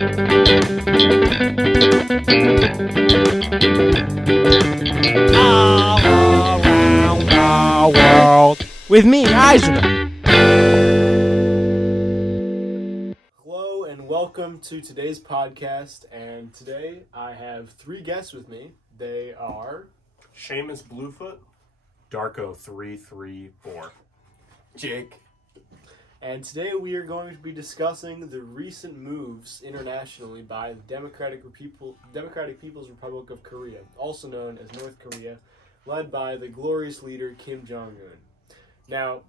All around the world with me, Eisenhower. Hello and welcome to today's podcast. And today I have three guests with me. They are Seamus Bluefoot, Darko 334. Jake. And today we are going to be discussing the recent moves internationally by the Democratic People's Republic of Korea, also known as North Korea, led by the glorious leader Kim Jong-un. Now,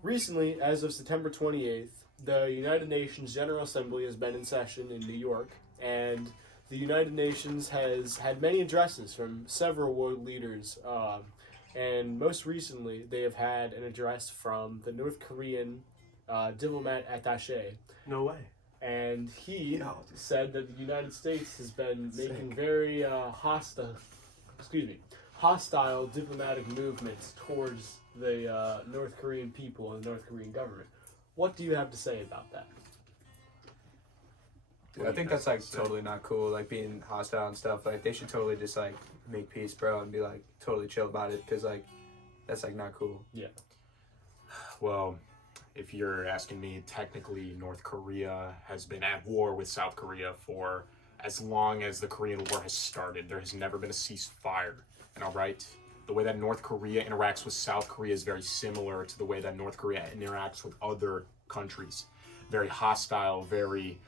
recently, as of September 28th, the United Nations General Assembly has been in session in New York, and the United Nations has had many addresses from several world leaders, and most recently they have had an address from the North Korean diplomat attaché. No way. And he said that the United States has been making very hostile diplomatic movements towards the North Korean people and the North Korean government. What do you have to say about that? Dude, I think that's like totally not cool, like being hostile and stuff. Like they should totally just like make peace, bro, and be like totally chill about it, because like that's like not cool. Yeah. Well, if you're asking me, technically North Korea has been at war with South Korea for as long as the Korean War has started. There has never been a ceasefire. And all right, the way that North Korea interacts with South Korea is very similar to the way that North Korea interacts with other countries. Very hostile, very...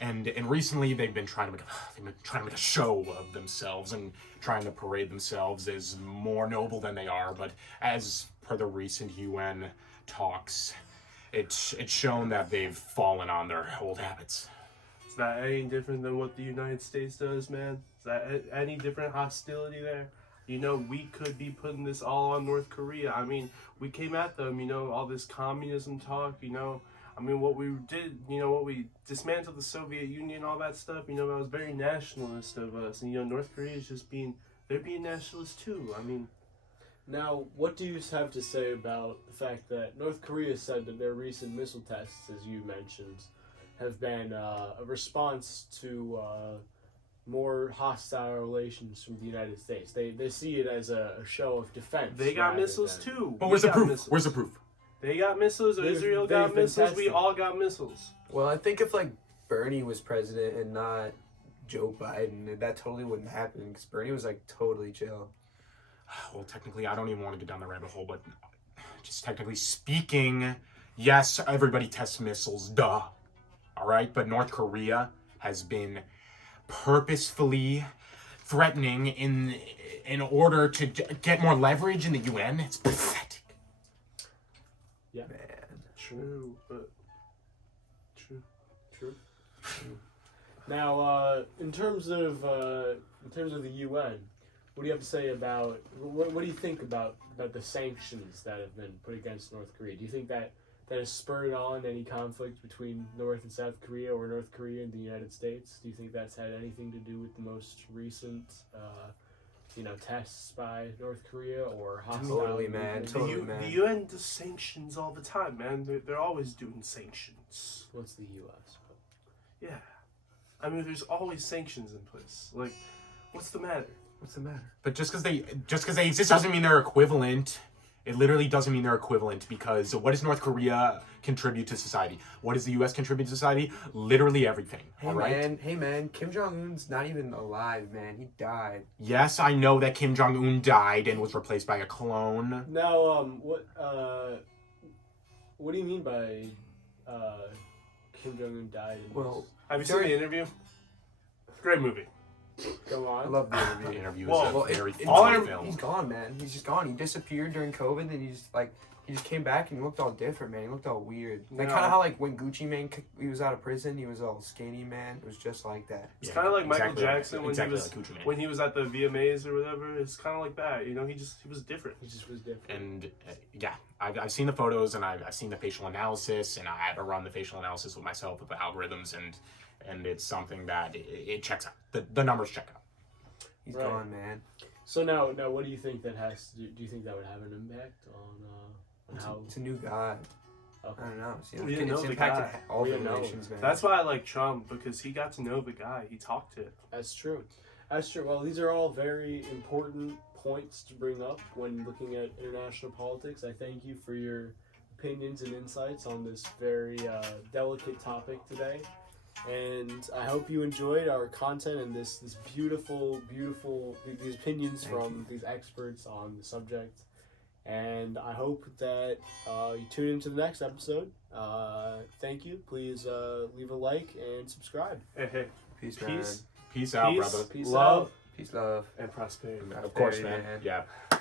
And recently they've been trying to make a show of themselves and trying to parade themselves as more noble than they are. But as per the recent UN talks, it's shown that they've fallen on their old habits. Is that any different than what the United States does, man? Is that any different hostility there? You know, we could be putting this all on North Korea. I mean, we came at them, you know, all this communism talk, you know. I mean, what we did, you know, what we dismantled the Soviet Union, all that stuff, you know, that was very nationalist of us. And, you know, North Korea is just they're being nationalist too. I mean... Now, what do you have to say about the fact that North Korea said that their recent missile tests, as you mentioned, have been a response to more hostile relations from the United States? They see it as a show of defense. They got missiles too. But where's the proof? Where's the proof? They got missiles, Israel got missiles, we all got missiles. Well, I think if like Bernie was president and not Joe Biden, that totally wouldn't happen, because Bernie was like totally chill. Well, technically, I don't even want to get down the rabbit hole, but just technically speaking, yes, everybody tests missiles, duh. All right, but North Korea has been purposefully threatening in order to get more leverage in the UN. It's pathetic. Yeah, Man. True, but... True. Now, in terms of the UN, what do you have to say about what do you think about the sanctions that have been put against North Korea? Do you think that has spurred on any conflict between North and South Korea, or North Korea and the United States? Do you think that's had anything to do with the most recent, tests by North Korea or hostile? Totally, man. Totally, man. The UN does sanctions all the time, man. They're always doing sanctions. What's the U.S.? Yeah. I mean, there's always sanctions in place. Like, what's the matter? What's the matter? But just because they exist doesn't mean they're equivalent. It literally doesn't mean they're equivalent, because what does North Korea contribute to society? What does the U.S. contribute to society? Literally everything. All right. Hey man, Kim Jong-un's not even alive, man. He died. Yes, I know that Kim Jong-un died and was replaced by a clone. Now, what do you mean by Kim Jong-un died? Well, have you seen the interview? Great movie. Go on. I love the interview. The interview Well, is a very all funny film. He's gone, man. He's just gone. He disappeared during COVID, and he just came back and he looked all different, man. He looked all weird. Like No. kind of how like when Gucci Mane he was out of prison, he was all skinny, man. It was just like that. It's kind of like Michael exactly Jackson like when he was at the VMAs or whatever. It's kind of like that, you know. He was different. He just was different. And yeah, I've seen the photos and I've seen the facial analysis, and I had to run the facial analysis with myself with the algorithms, and it's something that it checks out. The numbers check out. He's Right. gone, man. So now, what do you think that has to do? Do you think that would have an impact on how? It's a new guy. Okay. I don't know. We didn't It's know the impacted guy. all We the didn't know. relations, man. That's why I like Trump, because he got to know the guy. He talked to him. That's true. That's true. Well, these are all very important points to bring up when looking at international politics. I thank you for your opinions and insights on this very delicate topic today. And I hope you enjoyed our content and this beautiful, these opinions from these experts on the subject. And I hope that you tune into the next episode. Thank you. Please leave a like and subscribe. Hey, Peace, man. peace, Peace out, peace, brother. Peace love, out. Peace, love. and prosperity. Of course, Prosperity, man. man. Yeah.